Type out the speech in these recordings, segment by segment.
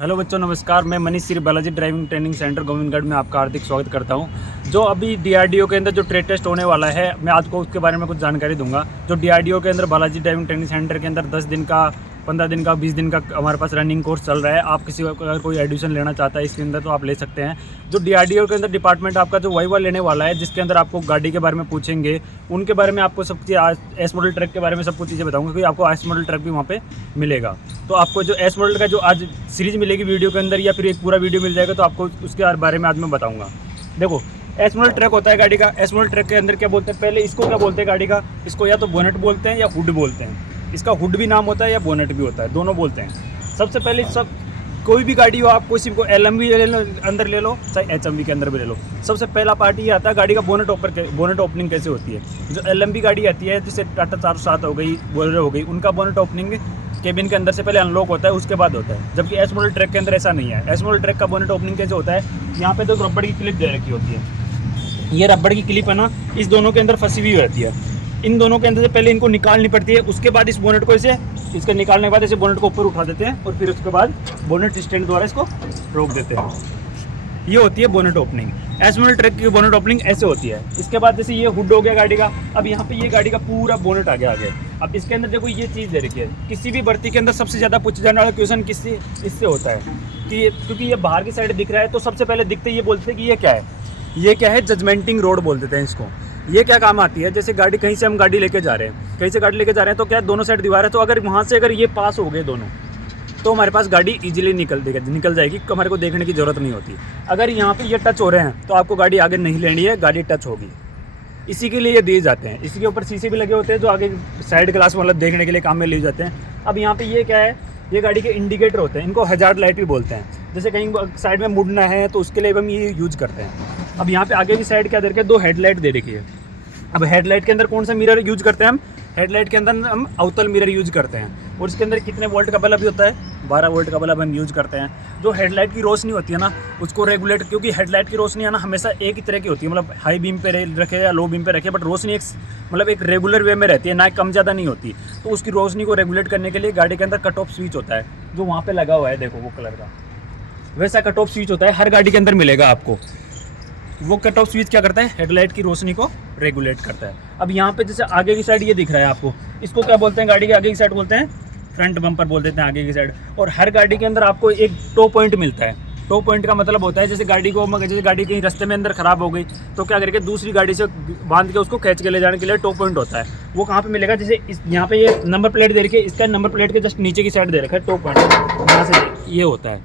Hello बच्चों, नमस्कार। मैं Manish Shri Balaji driving training centre Govindgarh में आपका हार्दिक स्वागत करता हूं। जो अभी डीआरडीओ के अंदर जो ट्रेड टेस्ट होने वाला है, मैं आपको उसके बारे में कुछ जानकारी दूंगा। जो डीआरडीओ के अंदर बालाजी ड्राइविंग ट्रेनिंग सेंटर के अंदर 10 दिन का, 15 दिन का, 20 दिन का हमारे पास रनिंग कोर्स चल रहा है। आप किसी को अगर कोई एडमिशन लेना चाहता है इसके अंदर तो आप ले सकते हैं। जो डीआरडीओ के अंदर डिपार्टमेंट आपका जो वाइवा लेने वाला है, जिसके अंदर आपको गाड़ी के बारे में पूछेंगे, उनके बारे में आपको सब चीज़, एस मॉडल ट्रक के बारे में सब कुछ चीज़ें बताऊँगा, क्योंकि आपको एस मॉडल ट्रक भी वहाँ पे मिलेगा। तो आपको जो एस मॉडल का जो आज सीरीज मिलेगी वीडियो के अंदर, या फिर एक पूरा वीडियो मिल जाएगा, तो आपको उसके बारे में आज मैं बताऊँगा। देखो, एस मॉडल ट्रक होता है गाड़ी का। एस मॉडल ट्रक के अंदर क्या बोलते हैं, पहले इसको क्या बोलते हैं गाड़ी का, इसको या तो बोनेट बोलते हैं या हुड बोलते हैं। इसका हुड भी नाम होता है या बोनेट भी होता है, दोनों बोलते हैं। सबसे पहले कोई भी गाड़ी हो, आप किसी को LMV ले लो, अंदर ले लो, चाहे HMV के अंदर भी ले लो, सबसे पहला पार्ट ये आता है गाड़ी का बोनेट ओपनिंग कैसे होती है। जो LMV गाड़ी आती है, जैसे टाटा 407 हो गई, बोलेरो हो गई, उनका बोनेट ओपनिंग केबिन के अंदर से पहले अनलॉक होता है, उसके बाद होता है। जबकि एस मॉडल ट्रक के अंदर ऐसा नहीं है। एस मॉडल ट्रक का बोनेट ओपनिंग कैसे होता है, यहाँ पे तो रबड़ की क्लिप दे रखी होती है। ये रबड़ की क्लिप है ना, इस दोनों के अंदर फंसी हुई रहती है। इन दोनों के अंदर से पहले इनको निकालनी पड़ती है, उसके बाद इस बोनेट को इसके निकालने के बाद ऐसे बोनेट को ऊपर उठा देते हैं, और फिर उसके बाद बोनेट स्टैंड द्वारा इसको रोक देते हैं। ये होती है bonnet opening. S model truck की बोनेट ओपनिंग ऐसे होती है। इसके बाद जैसे ये हुड हो गया गाड़ी का, अब यहाँ पे ये गाड़ी का पूरा बोनेट आ गया आगे। अब इसके अंदर देखो ये चीज़ दे रखी है। किसी भी भर्ती के अंदर सबसे ज़्यादा पूछे जाने वाला क्वेश्चन इससे होता है कि क्योंकि ये बाहर की साइड दिख रहा है, तो सबसे पहले दिखते ये बोलते हैं कि ये क्या है, ये क्या है, जजमेंटिंग रोड बोल देते हैं इसको। ये क्या काम आती है, जैसे गाड़ी कहीं से हम गाड़ी लेके जा रहे हैं, कहीं से गाड़ी लेके जा रहे हैं, तो क्या दोनों साइड दीवार है, तो अगर वहाँ से अगर ये पास हो गए दोनों, तो हमारे पास गाड़ी इजीली निकल जाएगी, हमारे को देखने की ज़रूरत नहीं होती। अगर यहाँ पे ये टच हो रहे हैं तो आपको गाड़ी आगे नहीं लेनी है, गाड़ी टच होगी। इसी के लिए ये दिए जाते हैं। इसी के ऊपर शीशे भी लगे होते हैं जो आगे साइड ग्लास मतलब देखने के लिए काम में लिए जाते हैं। अब यहाँ पे ये क्या है, ये गाड़ी के इंडिकेटर होते हैं, इनको हजार्ड लाइट भी बोलते हैं। जैसे कहीं साइड में मुड़ना है तो उसके लिए हम ये यूज करते हैं। अब यहाँ पे आगे की साइड क्या दे रखी है, 2 हेडलाइट दे रखी है। अब हेडलाइट के अंदर कौन सा मिरर यूज करते हैं हम, हेडलाइट के अंदर हम अवतल मिरर यूज करते हैं। और इसके अंदर कितने वोल्ट का बल्ब होता है, 12 वोल्ट का बल्ब हम यूज करते हैं। जो हेडलाइट की रोशनी होती है ना, उसको रेगुलेट, क्योंकि हेडलाइट की रोशनी है ना हमेशा एक ही तरह की होती है, मतलब हाई बीम पे रखे या लो बीम पे रखे, बट रोशनी एक रेगुलर वे में रहती है, ना कम ज़्यादा नहीं होती। तो उसकी रोशनी को रेगुलेट करने के लिए गाड़ी के अंदर कट ऑफ स्विच होता है, जो वहाँ पर लगा हुआ है, देखो वो कलर का, वैसा कट ऑफ स्विच होता है, हर गाड़ी के अंदर मिलेगा आपको। वो कट ऑफ स्विच क्या करता है, हेडलाइट की रोशनी को रेगुलेट करता है। अब यहाँ पे जैसे आगे की साइड ये दिख रहा है आपको, इसको क्या बोलते हैं, गाड़ी के आगे की साइड बोलते हैं फ्रंट बम्पर बोल देते हैं, आगे की साइड। और हर गाड़ी के अंदर आपको एक टो पॉइंट मिलता है। टो पॉइंट का मतलब होता है जैसे गाड़ी कहीं रास्ते में अंदर खराब हो गई तो क्या करके दूसरी गाड़ी से बांध के उसको खींच के ले जाने के लिए टो पॉइंट होता है। वो कहाँ पे मिलेगा, जैसे यहाँ पे ये नंबर प्लेट दे रखी है, इसका नंबर प्लेट के जस्ट नीचे की साइड दे रखा है टो पॉइंट, यहाँ से ये होता है,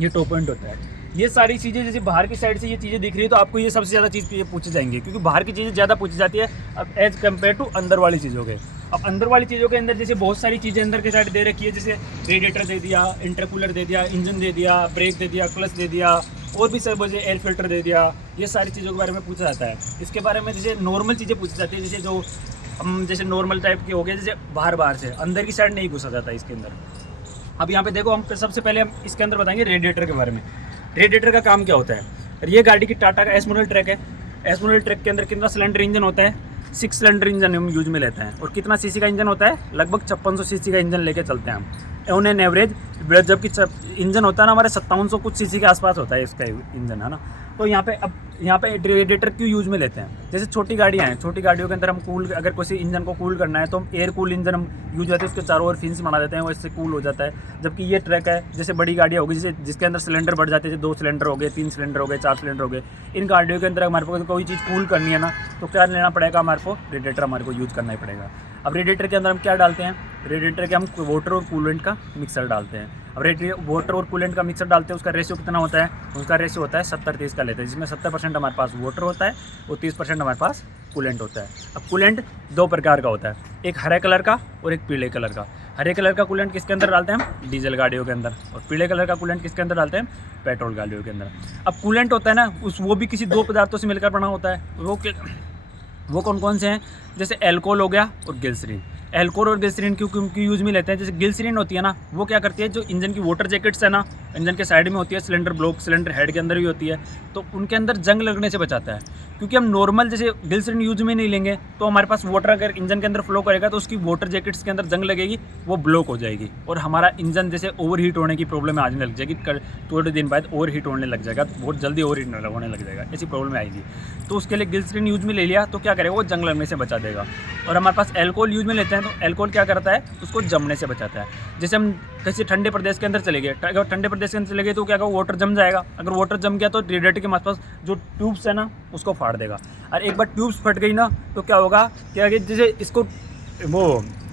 ये टो पॉइंट होता है। ये सारी चीज़ें जैसे बाहर की साइड से ये चीज़ें दिख रही है, तो आपको ये सबसे ज़्यादा चीज़ पूछी जाएंगी, क्योंकि बाहर की चीज़ें ज़्यादा पूछी जाती है अब एज कम्पेयर टू अंदर वाली चीज़ों के। अब अंदर वाली चीज़ों के अंदर जैसे बहुत सारी चीज़ें अंदर के साइड दे रखी है, जैसे रेडिएटर दे दिया, इंटरकूलर दे दिया, इंजन दे दिया, ब्रेक दे दिया, क्लच दे दिया, और भी सब एयर फिल्टर दे दिया। ये सारी चीज़ों के बारे में पूछा जाता है। इसके बारे में जैसे नॉर्मल चीज़ें पूछी जाती है, जैसे जो जैसे नॉर्मल टाइप की हो गई, जैसे बाहर से अंदर की साइड नहीं घुसा जाता इसके अंदर। अब यहाँ पे देखो, हम सबसे पहले हम इसके अंदर बताएंगे रेडिएटर के बारे में। रेडिएटर का काम क्या होता है, ये गाड़ी की टाटा का एस मॉडल ट्रक है। एस मॉडल ट्रक के अंदर कितना सिलेंडर इंजन होता है, 6 सिलेंडर इंजन हम यूज में लेते हैं। और कितना सीसी का इंजन होता है, लगभग 5600 सीसी का इंजन लेके चलते हैं हम ऑन एन एवरेज। जबकि इंजन होता है ना हमारे 5700 कुछ सीसी के आसपास होता है इसका इंजन, है ना। तो यहाँ पे रेडिएटर क्यों यूज में लेते हैं, जैसे छोटी गाड़ियाँ हैं, छोटी गाड़ियों के अंदर हम अगर किसी इंजन को कूल करना है तो हम एयर कूल इंजन हम यूज होते हैं, उसके चारों ओर फिन्स बना देते हैं, वो इससे कूल हो जाता है। जबकि ये ट्रक है, जैसे बड़ी गाड़ियाँ होगी, जिसके अंदर सिलेंडर बढ़ जाते हैं, 2 सिलेंडर हो गए, 3 सिलेंडर हो गए, 4 सिलेंडर हो गए, इन गाड़ियों के अंदर हमारे को कोई चीज़ कूल करनी है ना, तो क्या लेना पड़ेगा, हमारे को रेडिएटर हमारे को यूज़ करना ही पड़ेगा। अब रेडिएटर के अंदर हम क्या डालते हैं, रेडिएटर के हम वाटर और कूलेंट का मिक्सर डालते हैं। अब वाटर और कूलेंट का मिक्सर डालते हैं, उसका रेशियो कितना होता है, उसका रेशियो होता है 70-30 का लेते हैं, जिसमें 70% हमारे पास वाटर होता है और 30% हमारे पास कूलेंट होता है। अब कूलेंट 2 प्रकार का होता है, एक हरे कलर का और एक पीले कलर का। हरे कलर का कूलेंट किसके अंदर डालते हैं हम, डीजल गाड़ियों के अंदर, और पीले कलर का कूलेंट किसके अंदर डालते हैं, पेट्रोल गाड़ियों के अंदर। अब कूलेंट होता है ना, वो भी किसी 2 पदार्थों से मिलकर बना होता है। वो कौन कौन से हैं, जैसे एल्कोहल हो गया और ग्लिसरीन। एल्कोहल और ग्लिसरीन क्यों यूज़ में लेते हैं? जैसे ग्लिसरीन होती है ना, वो क्या करती है, जो इंजन की वाटर जैकेट्स है ना, इंजन के साइड में होती है, सिलेंडर ब्लॉक, सिलेंडर हेड के अंदर भी होती है, तो उनके अंदर जंग लगने से बचाता है। क्योंकि हम नॉर्मल जैसे ग्लिसरीन यूज में नहीं लेंगे तो हमारे पास वाटर अगर इंजन के अंदर फ्लो करेगा तो उसकी वाटर जैकेट्स के अंदर जंग लगेगी, वो ब्लॉक हो जाएगी और हमारा इंजन जैसे ओवर हीट होने की प्रॉब्लम आने लग जाएगी। थोड़े दिन बाद ओवर हीट होने लग जाएगा, बहुत जल्दी ओवर हीट होने लग जाएगा, ऐसी प्रॉब्लम आएगी। तो उसके लिए ग्लिसरीन यूज में ले लिया तो क्या करेगा, वो जंग लगने से बचा देगा। और हमारे पास एल्कोहल यूज में लेते हैं तो एल्कोहल क्या करता है, उसको जमने से बचाता है। जैसे हम किसी ठंडे प्रदेश के अंदर चले गए, अगर ठंडे प्रदेश के अंदर चले गए तो क्या होगा, वाटर जम जाएगा। अगर वाटर जम गया तो रेडिएटर के आसपास जो ट्यूब्स है ना, उसको फाड़ देगा। और एक बार ट्यूब्स फट गई ना तो क्या होगा, क्या जैसे इसको वो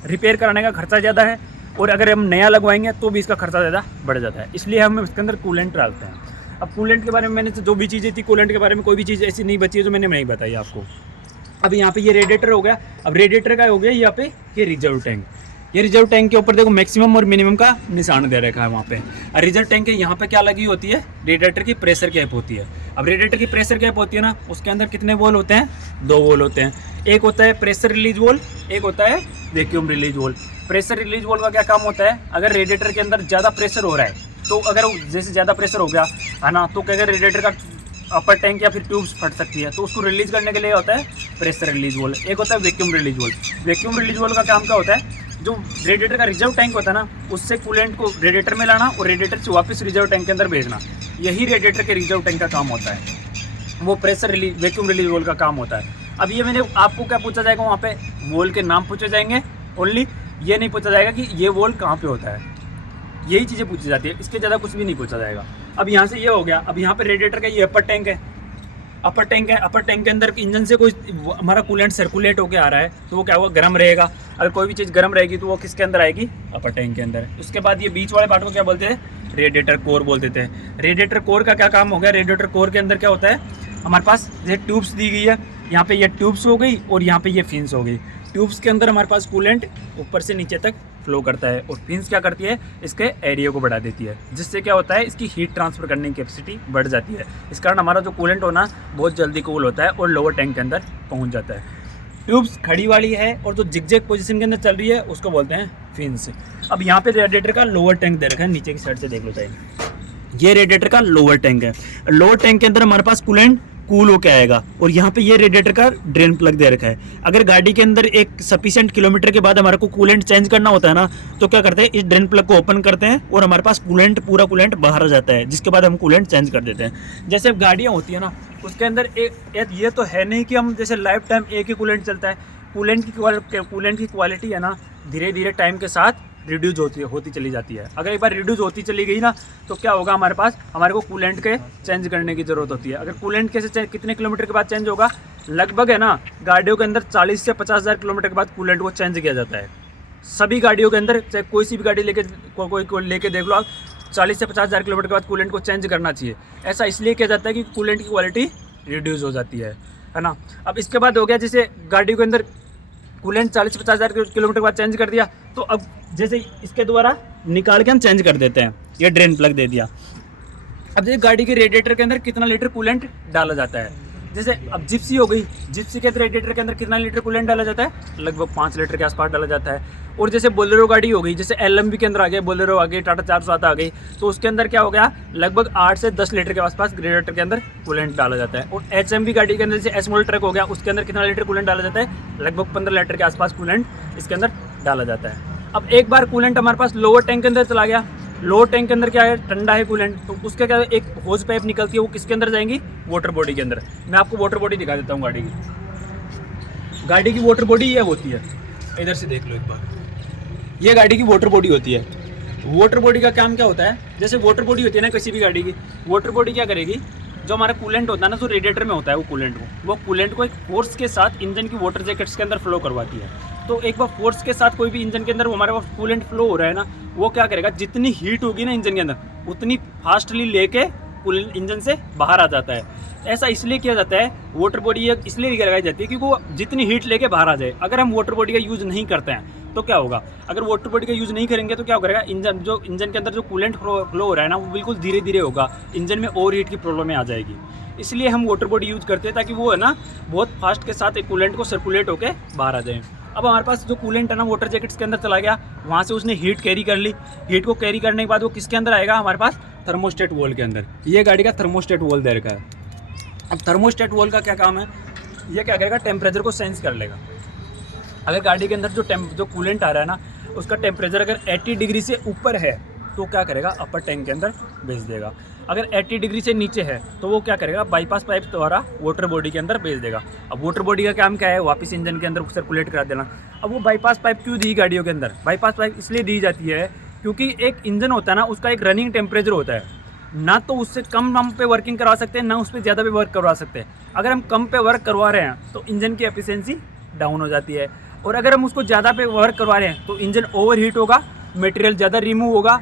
रिपेयर कराने का खर्चा ज़्यादा है और अगर हम नया लगवाएंगे तो भी इसका खर्चा ज़्यादा बढ़ जाता है। इसलिए हम इसके अंदर कूलेंट डालते हैं। अब कूलेंट के बारे में मैंने जो भी चीज़ें थी, कूलेंट के बारे में कोई भी चीज़ ऐसी नहीं बची है जो मैंने नहीं बताई आपको। अब यहाँ पे ये रेडिएटर हो गया। अब रेडिएटर का हो गया यहाँ पे ये रिजर्व टैंक। ये रिजर्व टैंक के ऊपर देखो मैक्सिमम और मिनिमम का निशान दे रखा है वहाँ पे। और रिजर्व टैंक के यहाँ पे क्या लगी होती है, रेडिएटर की प्रेशर कैप होती है। अब रेडिएटर की प्रेशर कैप होती है ना, उसके अंदर कितने वोल होते हैं, 2 वोल होते हैं। एक होता है प्रेशर रिलीज वोल, एक होता है वैक्यूम रिलीज वोल। प्रेशर रिलीज वोल का क्या काम होता है, अगर रेडिएटर के अंदर ज़्यादा प्रेशर हो रहा है तो अगर जैसे ज़्यादा प्रेशर हो गया है ना, तो क्या अगर रेडिएटर का अपर टैंक या फिर ट्यूब्स फट सकती है, तो उसको रिलीज करने के लिए होता है प्रेशर रिलीज वोल। एक होता है वैक्यूम रिलीज वोल। वैक्यूम रिलीज वोल का काम क्या होता है, जो रेडिएटर का रिजर्व टैंक होता है ना, उससे कूलेंट को रेडिएटर में लाना और रेडिएटर से वापस रिजर्व टैंक के अंदर भेजना। यही रेडिएटर के रिजर्व टैंक का काम होता है, वो प्रेशर रिलीज वैक्यूम रिलीज वोल का काम होता है। अब ये मैंने आपको क्या पूछा जाएगा, वहाँ पे वोल के नाम पूछे जाएंगे ओनली, ये नहीं पूछा जाएगा कि ये वोल कहाँ पे होता है। यही चीज़ें पूछी जाती है, इसके ज़्यादा कुछ भी नहीं पूछा जाएगा। अब यहाँ से ये हो गया। अब यहाँ पे रेडिएटर का ये अपर टैंक है, अपर टैंक है। अपर टैंक के अंदर इंजन से कोई हमारा कूलेंट सर्कुलेट होकर आ रहा है तो वो क्या होगा, गर्म रहेगा। अगर कोई भी चीज़ गर्म रहेगी तो वो किसके अंदर आएगी, अपर टैंक के अंदर। उसके बाद ये बीच वाले पार्ट को क्या बोलते हैं, रेडिएटर कोर बोल देते हैं। रेडिएटर कोर का क्या काम हो गया, रेडिएटर कोर के अंदर क्या होता है, हमारे पास ये ट्यूब्स दी गई है, यहाँ पे ये ट्यूब्स हो गई और यहाँ पे ये फिन्स हो गई। ट्यूब्स के अंदर हमारे पास कूलेंट ऊपर से नीचे तक फ्लो करता है और फिन्स क्या करती है, इसके एरिया को बढ़ा देती है, जिससे क्या होता है, इसकी हीट ट्रांसफर करने की कैपेसिटी बढ़ जाती है। इस कारण हमारा जो कूलेंट होना बहुत जल्दी कूल होता है और लोअर टैंक के अंदर पहुंच जाता है। ट्यूब्स खड़ी वाली है और जो जिगजैग पोजीशन के अंदर चल रही है उसको बोलते हैं फिन्स। अब यहाँ पे रेडिएटर का लोअर टैंक दे रखा है, नीचे की साइड से देख लो चाहिए, ये रेडिएटर का लोअर टैंक है। लोअर टैंक के अंदर हमारे पास कूलेंट कूल होके आएगा और यहाँ पे ये रेडिएटर का ड्रेन प्लग दे रखा है। अगर गाड़ी के अंदर एक सफिशिएंट किलोमीटर के बाद हमारे को कूलेंट चेंज करना होता है ना, तो क्या करते हैं, इस ड्रेन प्लग को ओपन करते हैं और हमारे पास कूलेंट पूरा कूलेंट बाहर आ जाता है, जिसके बाद हम कूलेंट चेंज कर देते हैं। जैसे गाड़ियाँ होती है ना, उसके अंदर एक ये तो है नहीं कि हम जैसे लाइफ टाइम एक ही कूलेंट चलता है। कूलेंट की क्वालिटी है ना, धीरे धीरे टाइम के साथ रिड्यूज होती चली जाती है। अगर एक बार रिड्यूज होती चली गई ना, तो क्या होगा, हमारे को कूलेंट के चेंज करने की ज़रूरत होती है। अगर कूलेंट कैसे कितने किलोमीटर के बाद चेंज होगा, लगभग है ना, गाड़ियों के अंदर 40 से 50 हज़ार किलोमीटर के बाद कूलेंट को चेंज किया जाता है। सभी गाड़ियों के अंदर, चाहे कोई सी भी गाड़ी कोई लेके देख लो आप, 40 से 50 हज़ार किलोमीटर के बाद कूलेंट को चेंज करना चाहिए। ऐसा इसलिए किया जाता है कि कूलेंट की क्वालिटी रिड्यूज हो जाती है ना। अब इसके बाद हो गया, जैसे गाड़ियों के अंदर कूलेंट 40 से 50 हज़ार किलोमीटर के बाद चेंज कर दिया, तो अब जैसे इसके द्वारा निकाल के हम चेंज कर देते हैं, ये ड्रेन प्लग दे दिया। अब जैसे गाड़ी के रेडिएटर के अंदर कितना लीटर कूलेंट डाला जाता है, जैसे अब जिप्सी हो गई, जिप्सी के रेडिएटर के अंदर कितना लीटर कूलेंट डाला जाता है, लगभग 5 लीटर के आसपास डाला जाता है। और जैसे बोलेरो गाड़ी हो गई, जैसे LMV के अंदर आ गए, बोलेरो आ गई, टाटा 407 आ गई, तो उसके अंदर क्या हो गया, लगभग 8 से 10 लीटर के आसपास रेडिएटर के अंदर कूलेंट डाला जाता है। और HMV गाड़ी के अंदर जैसे एस मॉडल ट्रक हो गया, उसके अंदर कितना लीटर कूलेंट डाला जाता है, लगभग 15 लीटर के आसपास कूलेंट इसके अंदर डाला जाता है। अब एक बार कूलेंट हमारे पास लोअर टैंक के अंदर चला गया, लोअर टैंक के अंदर क्या है, ठंडा है कूलेंट, तो उसके क्या एक होज पाइप निकलती है, वो किसके अंदर जाएंगी, वाटर बॉडी के अंदर। मैं आपको वाटर बॉडी दिखा देता हूँ गाड़ी की वाटर बॉडी ये होती है, इधर से देख लो एक बार, ये गाड़ी की वाटर बॉडी होती है। वाटर बॉडी का काम क्या होता है, जैसे वाटर बॉडी होती है ना किसी भी गाड़ी की, वाटर बॉडी क्या करेगी, जो हमारा कूलेंट होता है ना, जो रेडिएटर में होता है, वो कूलेंट को एक फोर्स के साथ इंजन की वाटर जैकेट्स के अंदर फ्लो करवाती है। तो एक बार फोर्स के साथ कोई भी इंजन के अंदर हमारे पास कूलेंट फ्लो हो रहा है ना, वो क्या करेगा, जितनी हीट होगी ना इंजन के अंदर, उतनी फास्टली लेके कूलेंट इंजन से बाहर आ जाता है। ऐसा इसलिए किया जाता है, वाटर बॉडी इसलिए लगाई जाती है क्योंकि वो जितनी हीट लेके बाहर आ जाए। अगर हम वाटर बॉडी का यूज़ नहीं करते हैं तो क्या होगा, अगर वाटर बॉडी का यूज़ नहीं करेंगे तो क्या करेगा, इंजन के अंदर जो कूलेंट फ्लो हो रहा है ना, वो बिल्कुल धीरे धीरे होगा, इंजन में ओवर हीट की प्रॉब्लम आ जाएगी। इसलिए हम वाटर बॉडी यूज़ करते हैं ताकि वो है ना बहुत फास्ट के साथ एक कूलेंट को सर्कुलेट होकर बाहर आ जाए। अब हमारे पास जो कूलेंट है ना वाटर जैकेट्स के अंदर चला गया, वहाँ से उसने हीट कैरी कर ली। हीट को कैरी करने के बाद वो किसके अंदर आएगा, हमारे पास थर्मोस्टेट वॉल के अंदर। ये गाड़ी का थर्मोस्टेट वॉल दे रखा है। अब थर्मोस्टेट वॉल का क्या काम है, ये क्या करेगा, टेम्परेचर को सेंस कर लेगा। अगर गाड़ी के अंदर जो कूलेंट आ रहा है ना, उसका टेम्परेचर अगर 80 डिग्री से ऊपर है तो क्या करेगा, अपर टैंक के अंदर भेज देगा। अगर 80 डिग्री से नीचे है तो वो क्या करेगा, बाईपास पाइप द्वारा वाटर बॉडी के अंदर भेज देगा। अब वाटर बॉडी का काम क्या है, वापस इंजन के अंदर सर्कुलेट करा देना। अब वो बाईपास पाइप क्यों दी गाड़ियों के अंदर, बाईपास पाइप इसलिए दी जाती है क्योंकि एक इंजन होता है ना, उसका एक रनिंग टेम्परेचर होता है ना, तो उससे कम पे वर्किंग करवा सकते हैं ना उस पर ज़्यादा पे वर्क करवा सकते हैं। अगर हम कम पे वर्क करवा रहे हैं तो इंजन की एफिशिएंसी डाउन हो जाती है, और अगर हम उसको ज़्यादा पे वर्क करवा रहे हैं तो इंजन ओवर हीट होगा, मटेरियल ज़्यादा रिमूव होगा,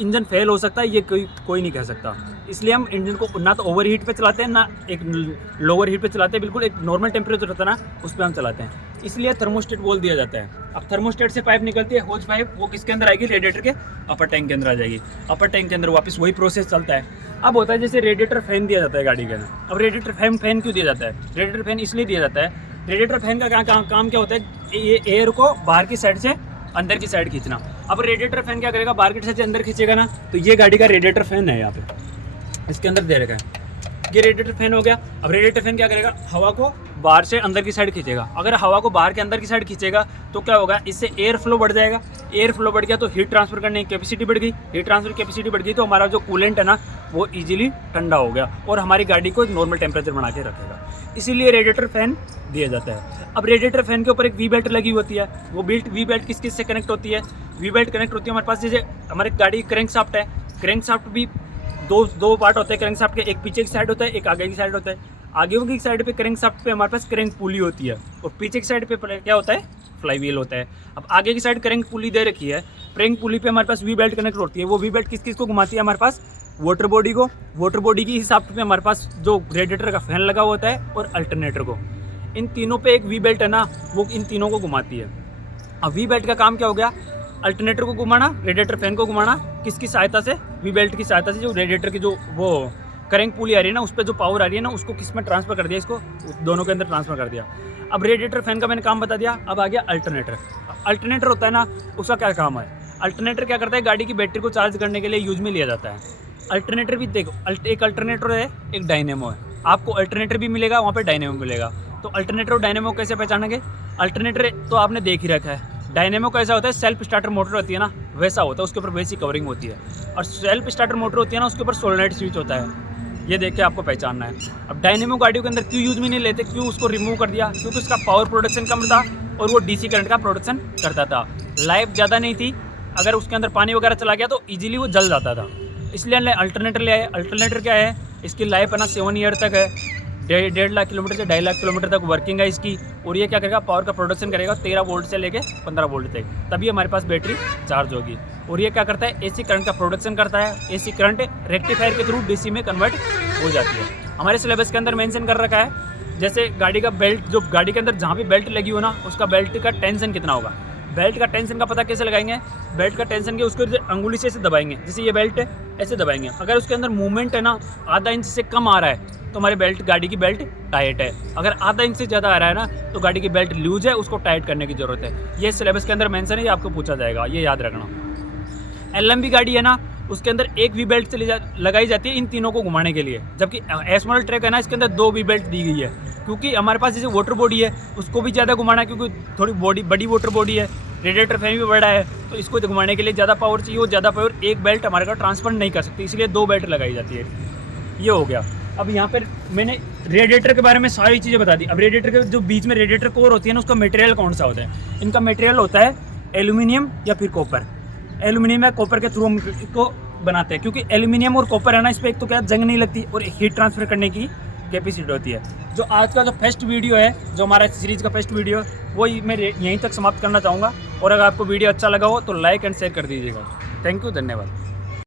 इंजन फेल हो सकता है, ये कोई नहीं कह सकता। इसलिए हम इंजन को ना तो ओवर हीट पे चलाते हैं ना एक लोअर हीट पे चलाते हैं, बिल्कुल एक नॉर्मल टेम्परेचर होता है ना उस पर हम चलाते हैं, इसलिए थर्मोस्टेट बोल दिया जाता है। अब थर्मोस्टेट से पाइप निकलती है, होज पाइप, वो किसके अंदर आएगी, रेडिएटर के अपर टैंक के अंदर आ जाएगी। अपर टैंक के अंदर वापस वही प्रोसेस चलता है। अब होता है जैसे रेडिएटर फैन दिया जाता है गाड़ी के अंदर। अब रेडिएटर फैन क्यों दिया जाता है, रेडिएटर फैन इसलिए दिया जाता है, रेडिएटर फैन का काम क्या होता है, ये एयर को बाहर की साइड से अंदर की साइड खींचना। अब रेडिएटर फैन क्या करेगा, बाहर की साइड से अंदर खींचेगा ना, तो ये गाड़ी का रेडिएटर फैन है, यहाँ पे इसके अंदर दे रखा है, ये रेडिएटर फैन हो गया। अब रेडिएटर फैन क्या करेगा, हवा को बाहर से अंदर की साइड खींचेगा। अगर हवा को बाहर के अंदर की साइड खींचेगा तो क्या होगा, इससे एयर फ्लो बढ़ जाएगा। एयर फ्लो बढ़ गया तो हीट ट्रांसफर करने की कैपेसिटी बढ़ गई, हीट ट्रांसफर कैपेसिटी बढ़ गई तो हमारा जो कूलेंट है ना वो इजीली ठंडा हो गया और हमारी गाड़ी को नॉर्मल टेम्परेचर बना के रखेगा, इसीलिए रेडिएटर फैन दिया जाता है। अब रेडिएटर फैन के ऊपर एक वी बेल्ट लगी होती है, वो वी बेल्ट किस से कनेक्ट होती है, वी बेल्ट कनेक्ट होती है हमारे पास, जैसे हमारी गाड़ी क्रैंक शाफ्ट है, क्रैंक शाफ्ट भी दो पार्ट होते हैं क्रैंक शाफ्ट के, एक पीछे की साइड होता है, एक आगे की साइड होता है। आगे की साइड पे क्रैंक शाफ्ट पे हमारे पास क्रैंक पुली होती है और पीछे की साइड पे क्या होता है, फ्लाई व्हील होता है। अब आगे की साइड क्रैंक पुली दे रखी है, क्रैंक पुली पे हमारे पास वी बेल्ट कनेक्ट होती है। वो वी बेल्ट किस को घुमाती है, हमारे पास वाटर बॉडी को, वाटर बॉडी की हिसाब पे हमारे पास जो रेडिएटर का फैन लगा होता है और अल्टरनेटर को, इन तीनों पे एक वी बेल्ट है ना, वो इन तीनों को घुमाती है। अब वी बेल्ट का काम क्या हो गया, अल्टरनेटर को घुमाना, रेडिएटर फैन को घुमाना, किसकी सहायता से, वी बेल्ट की सहायता से। जो रेडिएटर की जो वो क्रैंक पुली आ रही है ना, उस पर जो पावर आ रही है ना, उसको किस में ट्रांसफर कर दिया, इसको दोनों के अंदर ट्रांसफर कर दिया। अब रेडिएटर फैन का मैंने काम बता दिया, अब आ गया अल्टरनेटर। अल्टरनेटर होता है ना, उसका क्या काम है, अल्टरनेटर क्या करता है, गाड़ी की बैटरी को चार्ज करने के लिए यूज में लिया जाता है। अल्टरनेटर भी देखो, एक अल्टरनेटर है, एक डायनेमो है, आपको अल्टरनेटर भी मिलेगा, वहाँ पे डायनेमो मिलेगा। तो अल्टरनेटर और डायनेमो कैसे पहचानेंगे, अल्टरनेटर तो आपने देख ही रखा है, डायनेमो कैसा होता है, सेल्फ स्टार्टर मोटर होती है ना, वैसा होता है, उसके ऊपर वैसी कवरिंग होती है। और सेल्फ स्टार्टर मोटर होती है ना, उसके ऊपर सोलेनोइड स्विच होता है, ये देख के आपको पहचानना है। अब डायनेमो गाड़ियों के अंदर क्यों यूज में नहीं लेते, क्यों उसको रिमूव कर दिया, क्योंकि उसका पावर प्रोडक्शन कम था और वो डीसी करंट का प्रोडक्शन करता था, लाइफ ज़्यादा नहीं थी, अगर उसके अंदर पानी वगैरह चला गया तो ईजिली वो जल जाता था, इसलिए हमने अल्टरनेटर ले आए। अल्टरनेटर क्या है, इसकी लाइफ है ना 7 ईयर तक है, 1.5 लाख किलोमीटर से 2.5 लाख किलोमीटर तक वर्किंग है इसकी। और ये क्या करेगा, पावर का प्रोडक्शन करेगा 13 वोल्ट से लेके 15 वोल्ट तक, तभी हमारे पास बैटरी चार्ज होगी। और ये क्या करता है, एसी करंट का प्रोडक्शन करता है, एसी करंट रेक्टिफायर के थ्रू डीसी में कन्वर्ट हो जाती है। हमारे सिलेबस के अंदर मेंशन कर रखा है, जैसे गाड़ी का बेल्ट, जो गाड़ी के अंदर जहाँ भी बेल्ट लगी हो ना, उसका बेल्ट का टेंशन कितना होगा। बेल्ट का टेंशन का पता कैसे लगाएंगे, बेल्ट का टेंशन के उसको अंगुली से ऐसे दबाएंगे, जैसे ये बेल्ट है ऐसे दबाएंगे, अगर उसके अंदर मूवमेंट है ना आधा इंच से कम आ रहा है तो हमारी बेल्ट, गाड़ी की बेल्ट टाइट है, अगर आधा इंच से ज़्यादा आ रहा है ना तो गाड़ी की बेल्ट लूज है, उसको टाइट करने की ज़रूरत है। ये सिलेबस के अंदर मेंशन है, ये आपको पूछा जाएगा, ये याद रखना। LMB गाड़ी है ना, उसके अंदर एक वी बेल्ट लगाई जाती है इन तीनों को घुमाने के लिए, जबकि एस मॉडल ट्रक है ना, इसके अंदर 2 वी बेल्ट दी गई है, क्योंकि हमारे पास जैसे वाटर बॉडी है उसको भी ज़्यादा घुमाना है, क्योंकि थोड़ी बड़ी वाटर बॉडी है, रेडिएटर फैन भी बड़ा है, तो इसको घुमाने के लिए ज़्यादा पावर चाहिए, वो ज़्यादा पावर एक बेल्ट हमारे का ट्रांसफर नहीं कर सकती, इसलिए 2 बेल्ट लगाई जाती है। ये हो गया। अब यहाँ पर मैंने रेडिएटर के बारे में सारी चीज़ें बता दी। अब रेडिएटर के जो बीच में रेडिएटर कोर होती है ना, उसका मटेरियल कौन सा होता है, इनका मटेरियल होता है एल्यूमिनियम या फिर कॉपर। एल्यूमिनियम या कॉपर के थ्रू हम इसको बनाते हैं, क्योंकि एल्यूमिनियम और कॉपर है ना, इस पर एक तो क्या जंग नहीं लगती और हीट ट्रांसफर करने की कैपेसिटी होती है। जो आज का जो फर्स्ट वीडियो है, जो हमारा सीरीज़ का फर्स्ट वीडियो है, वो मैं यहीं तक समाप्त करना चाहूँगा। और अगर आपको वीडियो अच्छा लगा हो तो लाइक एंड शेयर कर दीजिएगा। थैंक यू, धन्यवाद।